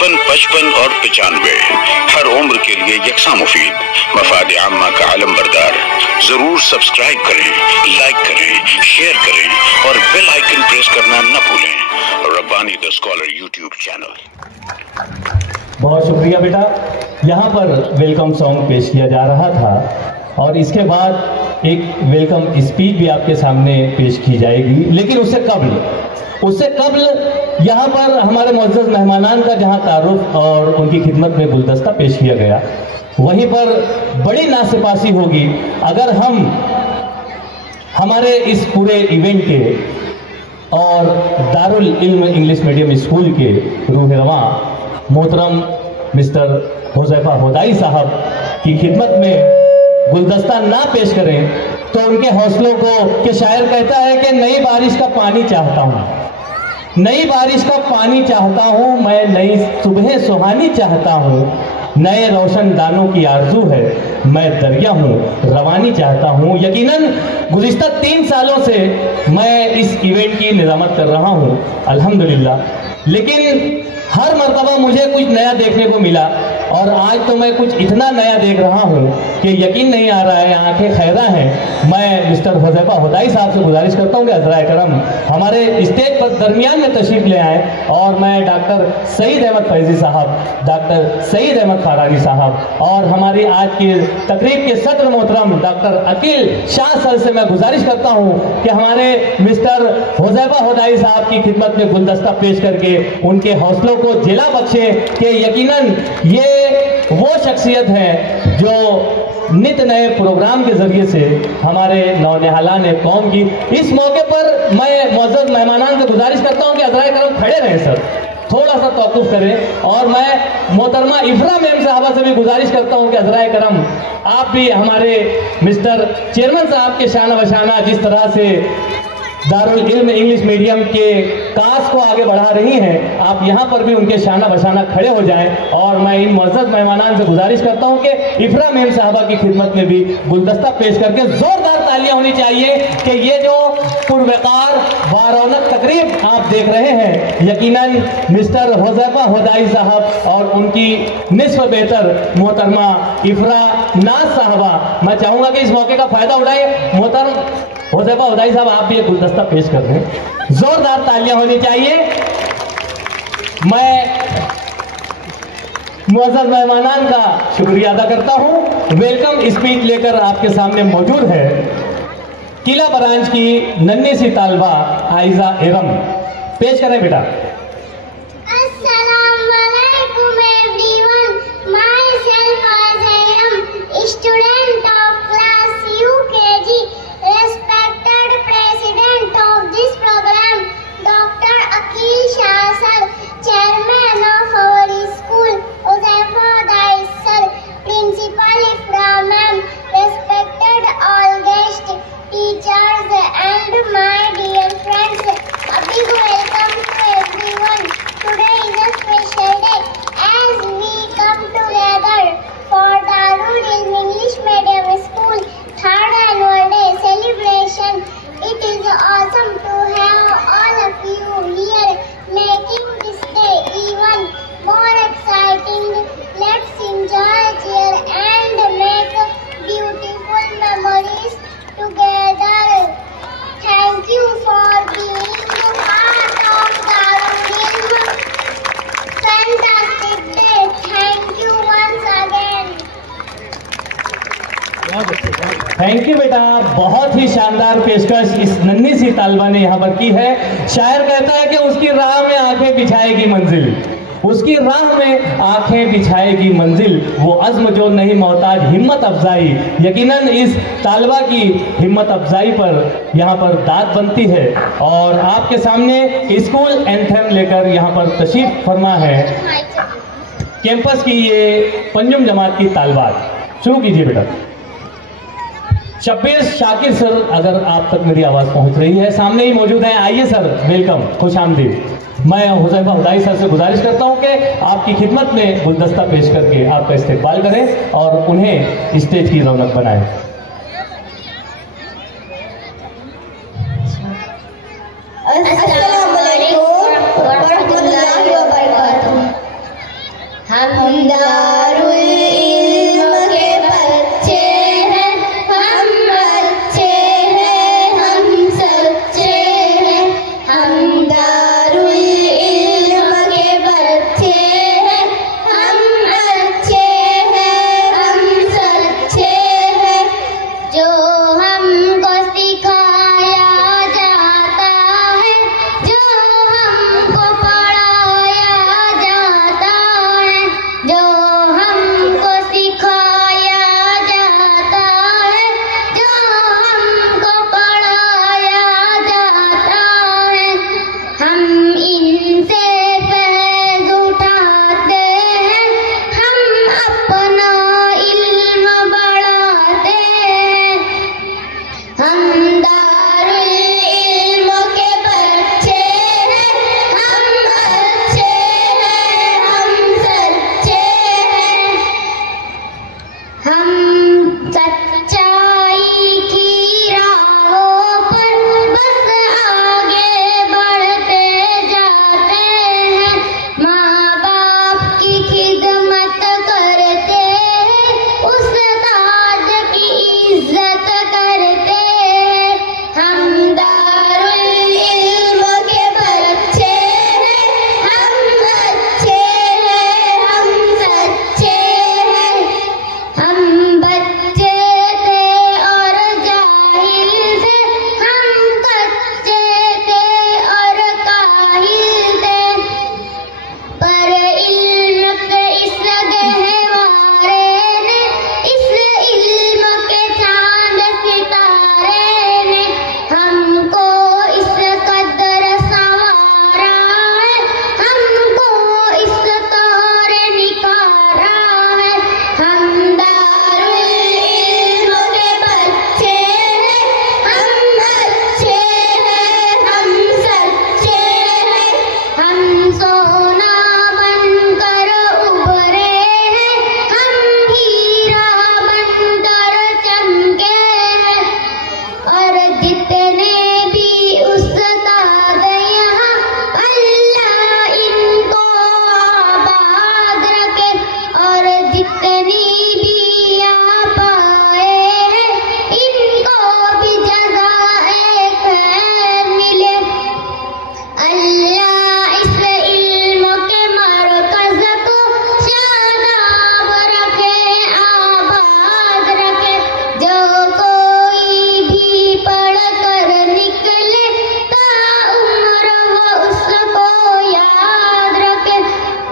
55 और 95 हर उम्र के लिए यकसा मुफीद, मफाद आम्मा का आलम बरदार। जरूर सब्सक्राइब करें, लाइक करें, शेयर करें और बेल आइकन प्रेस करना न भूलें। Rabbani the scholar YouTube channel. बहुत शुक्रिया बेटा। यहाँ पर वेलकम सॉन्ग पेश किया जा रहा था और इसके बाद एक वेलकम स्पीच भी आपके सामने पेश की जाएगी, लेकिन उससे कबल यहाँ पर हमारे मुअज़्ज़ज़ मेहमानान का जहाँ तारुफ और उनकी खिदमत में गुलदस्ता पेश किया गया, वहीं पर बड़ी नासिपासी होगी अगर हम हमारे इस पूरे इवेंट के और दारुल इल्म इंग्लिश मीडियम स्कूल के रूह रवां मोहतरम मिस्टर हुज़ैफा हुदाई साहब की खिदमत में गुलदस्ता ना पेश करें तो उनके हौसलों को कि शायर कहता है कि नई बारिश का पानी चाहता हूँ, नई बारिश का पानी चाहता हूँ मैं, नई सुबह सुहानी चाहता हूँ, नए रोशन दानों की आरजू है, मैं दरिया हूँ रवानी चाहता हूँ। यकीनन गुज़िश्ता 3 सालों से मैं इस इवेंट की निज़ामत कर रहा हूँ अल्हम्दुलिल्लाह, लेकिन हर मर्तबा मुझे कुछ नया देखने को मिला और आज तो मैं कुछ इतना नया देख रहा हूँ कि यकीन नहीं आ रहा है, आंखें खैरा हैं। मैं मिस्टर हुज़ैफा हुदाई साहब से गुजारिश करता हूँ कि हज़राए करम हमारे स्टेज पर दरमियान में तशरीफ़ ले आएँ और मैं डॉक्टर सईद अहमद फैज़ी साहब, डॉक्टर सईद अहमद खारानी साहब और हमारी आज की तकरीब के सदर मोहतरम डॉक्टर अकील शाह सर से मैं गुजारिश करता हूँ कि हमारे मिस्टर हुज़ैफा हुदाई साहब की खिदमत में गुलदस्ता पेश करके उनके हौसलों को जिला बख्शे कि यकीनन ये वो शख्सियत है जो नित नए प्रोग्राम के जरिए से हमारे नौनिहालान कौम की। इस मौके पर मैं मुअज़्ज़ज़ मेहमानान से गुजारिश करता हूं कि हज़राए करम खड़े रहें सर, थोड़ा सा तौक़ुफ़ करें और मैं मोहतरमा इफ्रा मैम साहबा से भी गुजारिश करता हूं कि हज़राए करम आप भी हमारे मिस्टर चेयरमैन साहब के शाना बशाना जिस तरह से दारुल इल्म इंग्लिश मीडियम के काज को आगे बढ़ा रही हैं, आप यहाँ पर भी उनके शाना बशाना खड़े हो जाएं और मैं इन मुअज़्ज़ज़ मेहमानान से गुजारिश करता हूँ कि इफ्रा मेम साहबा की खिदमत में भी गुलदस्ता पेश करके जोरदार तालियां होनी चाहिए कि ये जो पुरवकार बारौनक तकरीब आप देख रहे हैं, यकीनन मिस्टर हुज़ैफा हुदाई साहब और उनकी निस्फ़ बेहतर मोहतरमा इफ्रा नाज साहबा, मैं चाहूँगा कि इस मौके का फ़ायदा उठाए। मोहतरम हुज़ैफा हुदाई साहब आप भी एक गुलदस्ता पेश कर दें, जोरदार तालियां होनी चाहिए। मैं मुअज़्ज़ज़ मेहमानान का शुक्रिया अदा करता हूं। वेलकम स्पीच लेकर आपके सामने मौजूद है किला ब्रांच की नन्ही सी तालबा आइजा एरम, पेश करें बेटा। Student of class UKG, respected president of this program, Dr. Akil Shah sir, chairman of our school, Huज़ैफा हुदाई sir, principal Ifra ma'am, respected all guests, teachers and my dear friends, a big welcome to everyone. Today is a special day as we come together for Darul Ilm English Medium School 3rd Annual Day celebration. It is awesome to have all of you here, making this day even more exciting. Let's enjoy, cheer and make beautiful memories together. Thank you for being part of Darul Ilm. Fantastic day. Thank you once again. Thank you बेटा, बहुत ही शानदार पेशकश इस नन्ही सी तालबा ने यहाँ पर की है। शायर कहता है कि उसकी राह में आंखें बिछाएगी मंजिल, उसकी राह में आंखें बिछाएगी मंजिल, वो अज़्म जो नहीं मोहताज हिम्मत अफजाई। यकीनन इस तालबा की हिम्मत अफजाई पर यहाँ पर दाद बनती है और आपके सामने स्कूल एंथम लेकर यहाँ पर तशरीफ फरमा है कैंपस की ये 5वीं जमात की तालबात। शुरू कीजिए बेटा। शब्बीर शाकिर सर, अगर आप तक मेरी आवाज़ पहुंच रही है, सामने ही मौजूद हैं। आइए सर, वेलकम, खुश आमदीद। मैं हुज़ैफा हुदाई सर से गुजारिश करता हूं कि आपकी खिदमत में गुलदस्ता पेश करके आपका इस्तेक़बाल करें और उन्हें स्टेज की रौनक बनाएं। अस्सलाम वालेकुम व रहमतुल्लाहि व बरकातुहू। हम दारुल इल्म के बच्चे हैं, हम अच्छे हैं, हम सच्चे हैं। हम दारुल इल्म के बच्चे हैं, हम अच्छे हैं, हम सच्चे हैं। जो हमको सिखाया जाता है, जो हमको पढ़ाया जाता है, जो हमको सिखाया जाता है, जो हमको पढ़ाया जाता है, हम इनसे फैज़ उठाते हैं, हम अपना इल्म बढ़ाते हैं। हम दारुल इल्म के बच्चे हैं, हम अच्छे हैं, हम सच्चे हैं। हम सच्चाई की राहों पर बस आगे बढ़ते जाते हैं। माँ बाप की खिदमत करते हैं, उस्ताद की इज्जत करते हैं। हम दारुल इल्म के बच्चे हैं, हम अच्छे हैं, हम सच्चे हैं। हम बच्चे थे और जाहिल थे, हम कच्चे थे और काहिल थे, पर इल्म के इस गहवारे ने, इस इल्म के चांद सितारे ने हमको इस कदर संवारा है, हमको इस तौर निखारा है। हम दारुल इल्म के बच्चे हैं, हम अच्छे हैं, हम सच्चे हैं। हम सोना बनकर उभरे हैं, हम हीरा बनकर चमके हैं। और जितने भी उस्ताद यहाँ, अल्लाह इनको आबाद रखे। और जितनी भी आप आए हैं, इनको भी जज़ाए खैर मिले। अल्लाह इस इल्म के मरकज़ को शादाब रखे, आबाद रखे। जो कोई भी पढ़ कर निकले ताउम्र वो उसको याद रखे।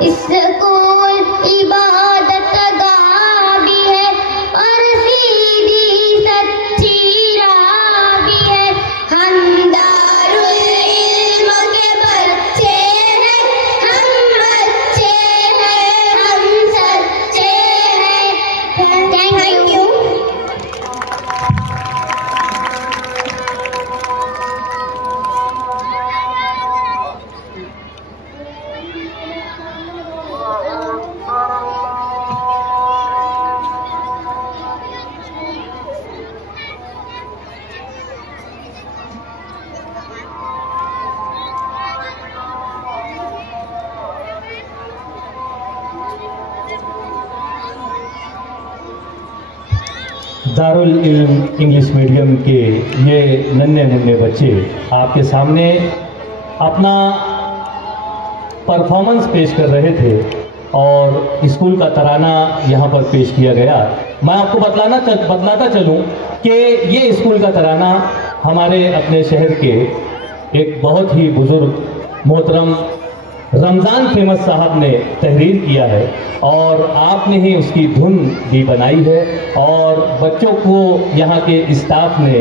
इस स्कूल इबादत गाह भी है और सीधी सच्ची राह भी है। हम दारुल इल्म के बच्चे हैं, हम अच्छे हैं, हम सच्चे हैं। Thank you. दारुल इल्म इंग्लिश मीडियम के ये नन्हे मुन्ने बच्चे आपके सामने अपना परफॉर्मेंस पेश कर रहे थे और स्कूल का तराना यहाँ पर पेश किया गया। मैं आपको बतलाता चलूँ कि ये स्कूल का तराना हमारे अपने शहर के एक बहुत ही बुजुर्ग मोहतरम रमज़ान फेमस साहब ने तहरीर किया है और आपने ही उसकी धुन भी बनाई है और बच्चों को यहाँ के स्टाफ ने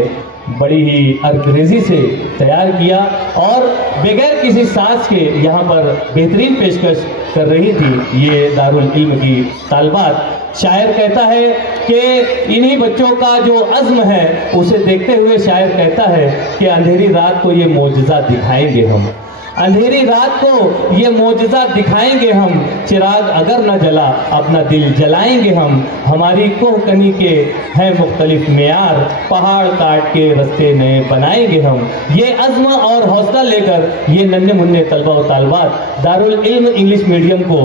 बड़ी ही अंग्रेजी से तैयार किया और बगैर किसी साज के यहाँ पर बेहतरीन पेशकश कर रही थी ये दारुल इल्म की तालिबात। शायर कहता है कि इन्हीं बच्चों का जो अज़्म है उसे देखते हुए शायर कहता है कि अंधेरी रात को ये मोजज़ा दिखाएंगे हम। अंधेरी रात को ये मोजज़ा दिखाएंगे हम, चिराग अगर न जला अपना दिल जलाएंगे हम। हमारी कोहकनी के हैं मुख्तलिफ मेयार, पहाड़ काट के रास्ते नए बनाएंगे हम। ये अज़्म और हौसला लेकर ये नन्हे मुन्ने तलबा और तालबात दारुल इल्म इंग्लिश मीडियम को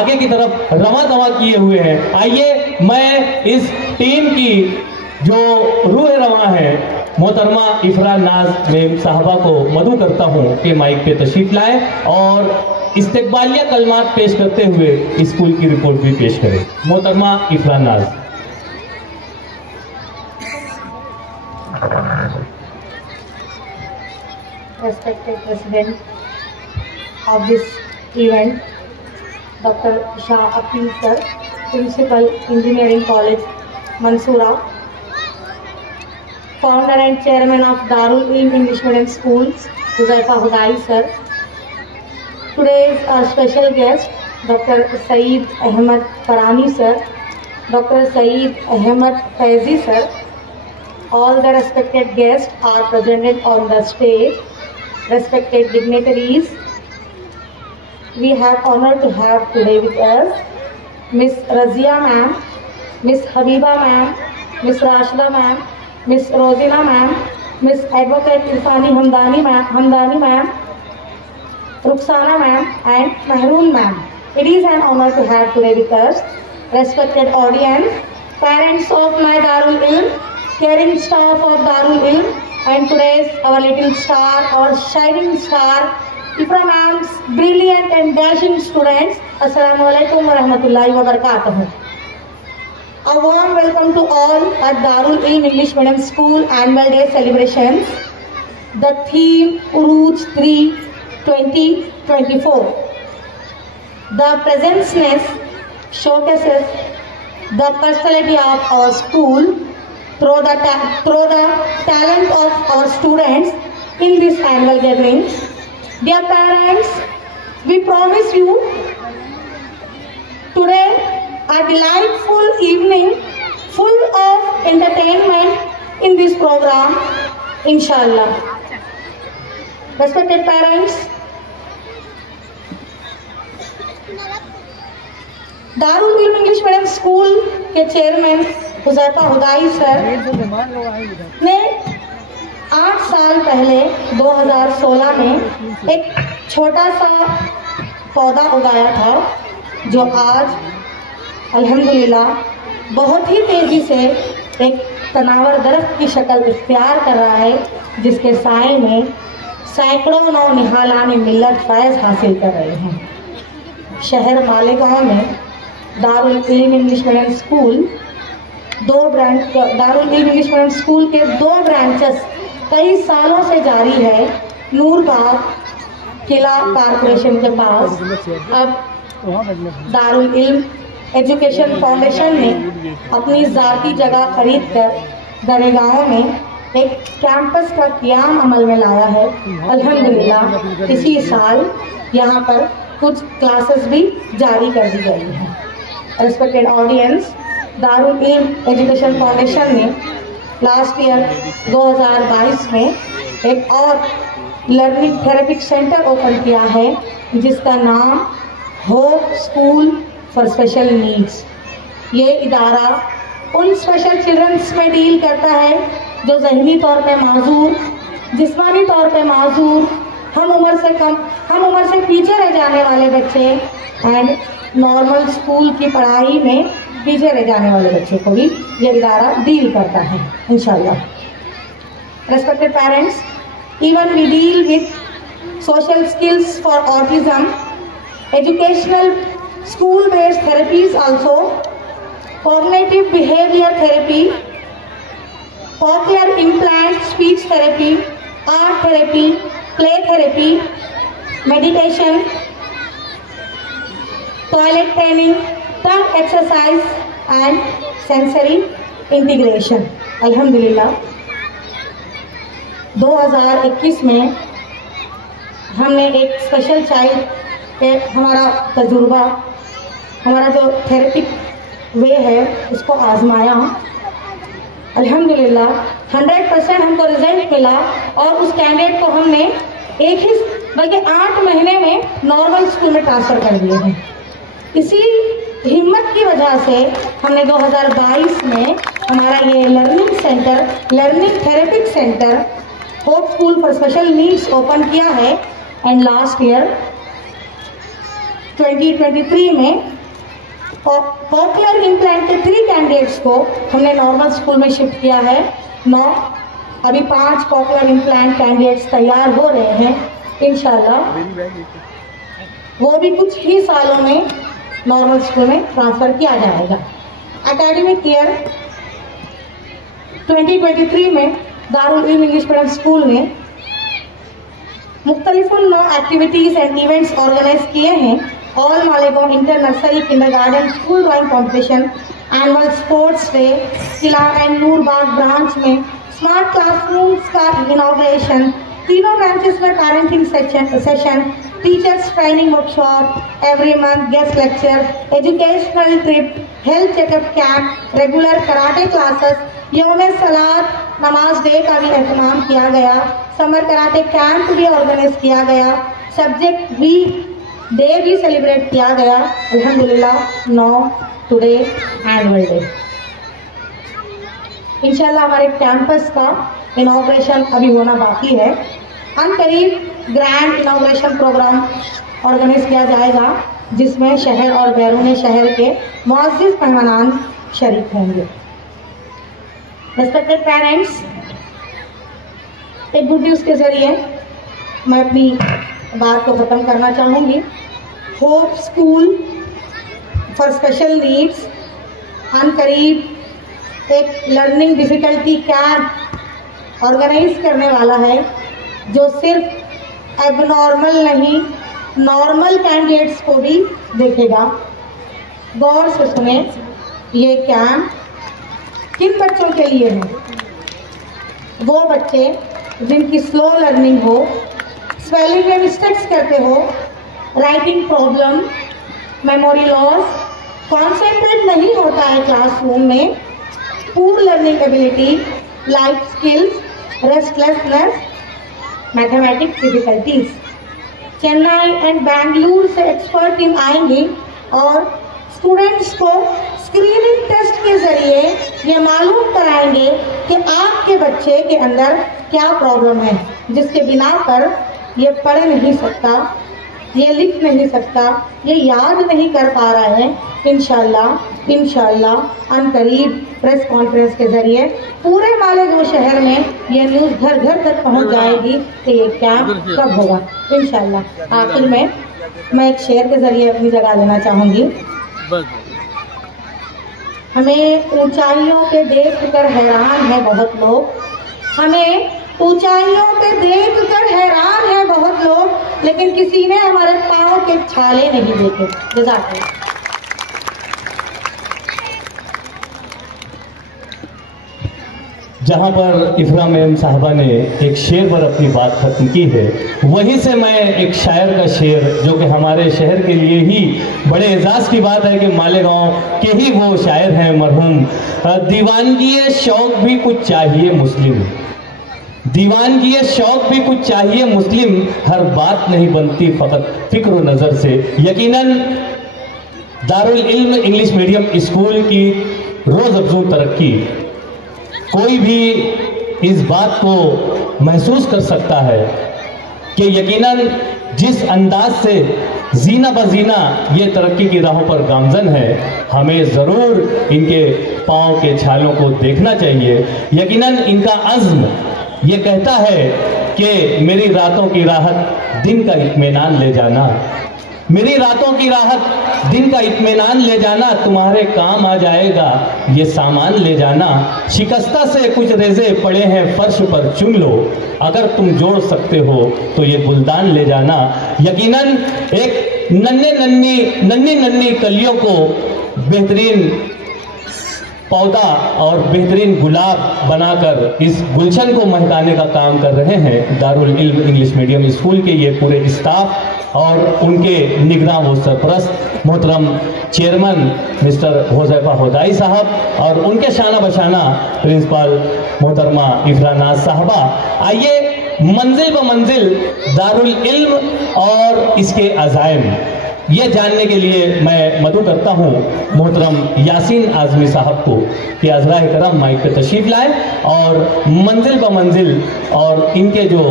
आगे की तरफ रवा दवा किए हुए हैं। आइए मैं इस टीम की जो रूह रवा है मोहतरमा इफरा नाज मेम साहबा को मदऊ करता हूँ कि माइक पे तशरीफ लाए और इस्तकबालिया कलमात पेश करते हुए स्कूल की रिपोर्ट भी पेश करें। मोहतरमा इफरा नाज। Respected President of this event, Dr. Shah Aqil Sir, Principal Engineering College, Mansoura, Founder and Chairman of Darul Ilm English Medium Schools, Huzaifa Hudai Sir. Today's our special guest, Dr. Saeed Ahmed Farani Sir, Dr. Saeed Ahmed Faizi Sir. All the respected guests are presented on the stage. Respected dignitaries, we have honor to have today with us Miss Razia Ma'am, Miss Habiba Ma'am, Miss Rashida Ma'am, Miss Rosina Ma'am, Miss Advocate Irfani Hamdani Ma'am, Rukhsana Ma'am and Mehroon Ma'am. It is an honor to have today with us. Respected audience, parents of my Darul Ilm, caring staff of Darul Ilm, and today's our little star, our shining star, Ifra Ma'am's brilliant and dashing students. Assalamu alaikum wa rahmatullahi wa barakatuh. A warm welcome to all at Darul Ilm English Medium School Annual Day celebrations. The theme Uruj 3 2024. The presentness showcases the personality of our school through the talent of our students in this annual gathering. Dear parents, we promise you today a delightful evening full of entertainment in this program, inshallah. Respected parents, Darul Ilm English Medium School के chairman Huzaifa हुदाई sir ने 8 साल पहले 2016 में एक छोटा सा पौधा उगाया था जो आज अल्हम्दुलिल्लाह बहुत ही तेज़ी से एक तनावर दरख्त की शक्ल इख्तियार कर रहा है, जिसके साए में सैकड़ों नौ निहालान मिल्लत फैज़ हासिल कर रहे हैं। शहर मालेगांव में दारुल इल्म इंग्लिश मीडियम स्कूल दारुल इल्म इंग्लिश मीडियम स्कूल के 2 ब्रांचेस कई सालों से जारी है। नूरबाग किला कॉरपोरेशन के पास अब दारुल इल्म एजुकेशन फाउंडेशन ने अपनी ज़ाती जगह खरीद कर दरेगांव में एक कैंपस का क़याम अमल में लाया है। अल्हम्दुलिल्लाह इसी साल यहाँ पर कुछ क्लासेस भी जारी कर दी गई हैं। रेस्पेक्टेड ऑडियंस, दारुल इल्म एजुकेशन फाउंडेशन ने लास्ट ईयर 2022 में एक और लर्निंग थेरेपिक सेंटर ओपन किया है, जिसका नाम hope School for Special needs. ये इदारा उन स्पेशल चिल्ड्रंस में डील करता है जो ज़हनी तौर पे माजूर, जिस्मानी तौर पे माजूर, हम उम्र से पीछे रह जाने वाले बच्चे एंड नॉर्मल स्कूल की पढ़ाई में पीछे रह जाने वाले बच्चों को भी ये इदारा डील करता है इंशाल्लाह। Respected parents, even we deal with social skills for autism, educational school based therapies also, cognitive behaviour therapy, cochlear implant, speech therapy, art therapy, play therapy, meditation, toilet training, tongue exercise and sensory integration. अल्हम्दुलिल्लाह 2021 में हमने एक special child पे हमारा तजुर्बा, हमारा जो थेरेपिक वे है उसको आजमाया। अल्हम्दुलिल्लाह 100% हमको रिजल्ट मिला और उस कैंडिडेट को हमने एक ही बल्कि 8 महीने में नॉर्मल स्कूल में ट्रांसफ़र कर दिए हैं। इसी हिम्मत की वजह से हमने 2022 में हमारा ये learning centre, learning therapeutic centre Hope School for Special Needs open किया है। एंड लास्ट ईयर 2023 में कॉकलियर इम्प्लांट के 3 कैंडिडेट्स को हमने नॉर्मल स्कूल में शिफ्ट किया है। अभी 5 कॉकलियर इम्प्लांट कैंडिडेट्स तैयार हो रहे हैं। इंशाल्लाह वो भी कुछ ही सालों में नॉर्मल स्कूल में ट्रांसफ़र किया जाएगा। एकेडमिक ईयर 2023 में दारुल इल्म इंग्लिश मीडियम स्कूल ने मुख्तलिफ एक्टिविटीज़ एंड इवेंट्स ऑर्गेनाइज किए हैं। All Malegaon inter nursery kindergarten school drawing competition, annual sports day, Qila and Noorbagh branch में स्मार्ट क्लासरूम्स का इनॉग्रेशन, तीनों ब्रांचेस में parenting session, teachers training workshop every month, guest lecture, educational trip, health checkup camp, regular karate classes, यौम सलात नमाज day का भी एहतमाम किया गया, समर कराटे कैंप भी ऑर्गेनाइज किया गया, सब्जेक्ट वीक डे भी सेलिब्रेट किया गया। अल्हम्दुलिल्लाह नाउ टुडे एनुअल डे। इंशाल्लाह हमारे कैंपस का इनॉग्रेशन अभी होना बाकी है। अनकरीब ग्रैंड इनॉग्रेशन प्रोग्राम ऑर्गेनाइज किया जाएगा जिसमें शहर और बैरून शहर के मुअज़्ज़िज़ मेहमानान शरीक होंगे। रेस्पेक्टेड पेरेंट्स, एक गुड न्यूज़ के ज़रिए मैं अपनी बात को ख़त्म करना चाहूँगी। Hope School for Special Needs अनकरीब एक लर्निंग डिफ़िकल्टी कैंप ऑर्गेनाइज करने वाला है जो सिर्फ एबनॉर्मल नहीं, नॉर्मल कैंडिडेट्स को भी देखेगा। गौर से सुने, ये कैंप किन बच्चों के लिए है? वो बच्चे जिनकी स्लो लर्निंग हो, स्पेलिंग में मिस्टेक्स करते हो, writing problem, memory loss, concentrate नहीं होता है क्लासरूम में, poor learning ability, life skills, restlessness, mathematics difficulties. Chennai and Bengaluru से एक्सपर्ट टीम आएंगी और स्टूडेंट्स को स्क्रीनिंग टेस्ट के ज़रिए ये मालूम कराएंगे कि आपके बच्चे के अंदर क्या प्रॉब्लम है जिसके बिना पर ये पढ़ नहीं सकता, ये लिख नहीं सकता, ये याद नहीं कर पा रहा है। इंशाल्लाह अनकरीब प्रेस कॉन्फ्रेंस के ज़रिए पूरे मालेगांव शहर में ये न्यूज़ घर घर तक पहुंच जाएगी कि ये कैंप कब होगा। इंशाल्लाह आखिर में मैं एक शेर के ज़रिए अपनी जगह लेना चाहूँगी। हमें ऊंचाइयों पे देख कर हैरान है बहुत लोग, हमें ऊंचाइयों पे देख कर हैरान है बहुत लोग, लेकिन किसी ने हमारे पाँव के छाले नहीं देखे। जज़ाकल्लाह। जहाँ पर इफ़रा मैम साहबा ने एक शेर पर अपनी बात खत्म की है, वहीं से मैं एक शायर का शेर, जो कि हमारे शहर के लिए ही बड़े एजाज़ की बात है कि मालेगांव के ही वो शायर हैं मरहूम, दीवानगी शौक़ भी कुछ चाहिए मुस्लिम, दीवानगी शौक़ भी कुछ चाहिए मुस्लिम, हर बात नहीं बनती फ़कत फ़िक्र व नज़र से। यकीनन दारुल इल्म इंग्लिश मीडियम स्कूल की रोज़ अफ़ज़ू तरक्की कोई भी इस बात को महसूस कर सकता है कि यकीनन जिस अंदाज से जीना बजीना ये तरक्की की राहों पर गामजन है, हमें ज़रूर इनके पाँव के छालों को देखना चाहिए। यकीनन इनका अज़्म ये कहता है कि मेरी रातों की राहत दिन का इत्मीनान ले जाना, मेरी रातों की राहत दिन का इत्मीनान ले जाना, तुम्हारे काम आ जाएगा ये सामान ले जाना, शिकस्ता से कुछ रेज़े पड़े हैं फर्श पर चुन लो, अगर तुम जोड़ सकते हो तो ये गुलदान ले जाना। यकीनन एक नन्ही नन्ही कलियों को बेहतरीन पौधा और बेहतरीन गुलाब बनाकर इस गुलशन को महकाने का काम कर रहे हैं दारुल इल्म इंग्लिश मीडियम स्कूल के ये पूरे स्टाफ और उनके निगरां व सरपरस्त मोहतरम चेयरमैन मिस्टर हुज़ैफा हुदाई साहब और उनके शाना बशाना प्रिंसिपल मोहतरमा इफ़रा नाज साहबा। आइए मंजिल ब मंजिल दारुल इल्म और इसके अज़ाइम, यह जानने के लिए मैं मदऊ करता हूँ मोहतरम यासीन आज़मी साहब को कि अज़राए करम माइक पे तशरीफ लाए और मंजिल ब मंजिल और इनके जो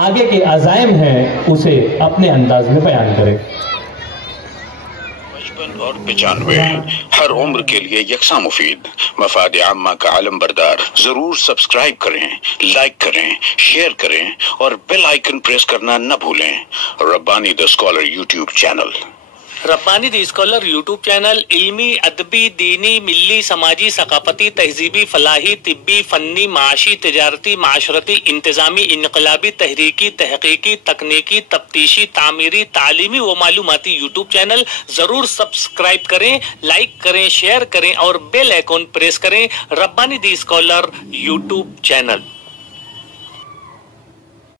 आगे के अज़ाइम हैं उसे अपने अंदाज में बयान करें। 55 और 95 हर उम्र के लिए यकसा मुफीद, मफाद आम्मा का आलम बरदार। जरूर सब्सक्राइब करें, लाइक करें, शेयर करें और बेल आइकन प्रेस करना न भूलें। Rabbani the scholar YouTube channel. Rabbani the scholar YouTube channel इल्मी, अदबी, दीनी, मिल्ली, समाजी, सकाफती, तहजीबी, फलाही, तिब्बी, फन्नी, माशी, तिजारती, माशरती, इंतजामी, इनकलाबी, तहरीकी, तहकीकी, तकनीकी, तफ्तीशी, तामीरी, तालीमी व मालूमाती यूट्यूब चैनल। जरूर सब्सक्राइब करें, लाइक करें, शेयर करें और बेल आइकन प्रेस करें। Rabbani the scholar YouTube channel.